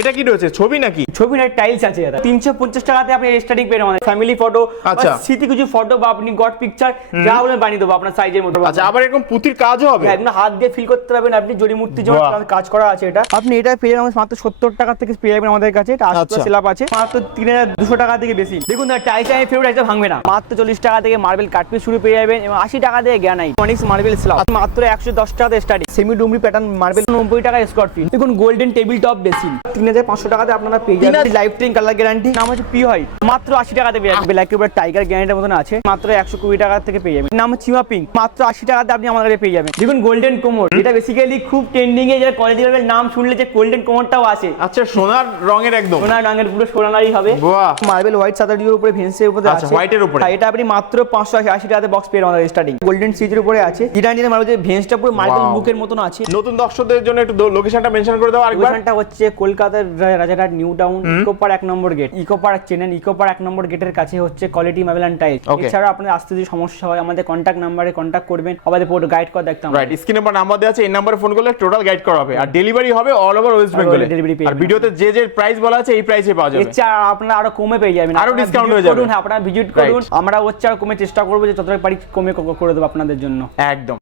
এটা কি রয়েছে? ছবি নাকি? ছবি না টাইলস আছে দাদা। তিনশো পঞ্চাশ টাকাতে আপনি স্টার্টিং পেয়ে আমাদের ফ্যামিলি ফটো আচ্ছা। স্মৃতি কিছু ফটো বা আপনি গড পিকচার যা বলে বানিয়ে দেবো আপনার সাইজের মতো আচ্ছা আবার এরকম পুঁতির কাজও হবে? একদম হাত দিয়ে ফিল করতে পারবেন আপনি জড়িমূর্তি যেমন বাহ। কাজ করা আছে এটা। আপনি এটা পেয়ে যাবেন মাত্র সত্তর টাকা থেকে পেয়ে যাবেন আমাদের কাছে এটা আচ্ছা। আচ্ছা। স্ল্যাব আছে। মাত্র তিন হাজার দুশো টাকা থেকে বেশি। দেখুন টাইলস আমি ফেভারিট একটা ভাঙবে না। মাত্র চল্লিশ টাকা থেকে মার্বেল কাটপিস শুরু পেয়ে যাবেন এবং আশি টাকা থেকে গ্যানাইট অনেক মার্বেল স্ল্যাব মাত্র একশো দশ টাকা থেকে স্টার্টিং সেমি ডুমরি প্যাটার্ন মার্বেল নব্বই টাকা স্কোয়ার ফিট দেখুন গোল্ডেন টেবিল টপ বেসিন তিন হাজার পাঁচশো টাকাতে আপনারা পেয়ে যাবেন। লাইফ টাইম কালার গ্যারান্টি নাম হচ্ছে পি হোয়াইট মাত্র আশি টাকাতে পেয়ে যাবেন ব্ল্যাক এবার টাইগার গ্যারান্টির মতন আছে। মাত্র একশো কুড়ি টাকা থেকে পেয়ে যাবেন। নাম হচ্ছে চিমা পিঙ্ক মাত্র আশি টাকাতে আপনি আমাদের কাছে পেয়ে যাবেন। দেখুন গোল্ডেন কোমর এটা বেসিক্যালি খুব ট্রেন্ডিং এ যেটা কোয়ালিটি লেভেল নাম শুনলে যে গোল্ডেন কোমরটাও আছে। আচ্ছা সোনার রঙের একদম। সোনার রঙের পুরো সোনালি হবে। মার্বেল হোয়াইট সাদার উপরে ভেন্সের উপরে আচ্ছা, আছে। এর উপরে। এটা আপনি মাত্র পাঁচশো আশি আশি টাকাতে বক্স পেয়ে আমাদের স্টার্টিং গোল্ডেন সিজের উপরে আছে। ডিজাইনের মার্বেল ভেন্সটা পুরো মার্বেল. বুকের মতন আছে। নতুন দর্শকদের জন্য একটু লোকেশনটা মেনশন করে দাও আরেকবার। লোকেশনটা হচ্ছে কলকাতার রা- Rajarhat New Town Eco Park এক নম্বর গেট। ইকো পার্ক চেনেন ইকো পার্ক এক নম্বর গেটের কাছে হচ্ছে কোয়ালিটি মার্বেল অ্যান্ড টাইল এছাড়া আপনার আসতে যদি সমস্যা হয় আমাদের কন্ট্যাক্ট নাম্বারে কন্ট্যাক্ট করবেন আমাদের পুরো গাইড করে দেখতাম। রাইট স্ক্রিনে পর নাম্বার দেওয়া আছে এই নাম্বারে ফোন করলে টোটাল গাইড করা হবে। আর ডেলিভারি হবে অল ওভার ওয়েস্ট বেঙ্গল আর ভিডিওতে যে যে প্রাইস বলা আছে এই প্রাইসে পাওয়া যাবে। এছাড়া আপনারা আরও কমে পেয়ে যাবেন। আরও visit হয়ে যাবে। করুন হ্যাঁ আপনারা ভিজিট করুন। আমরা হচ্ছে আরও কমে চেষ্টা করব যে যতটা পারি কমে করে দেবো আপনাদের জন্য। একদম।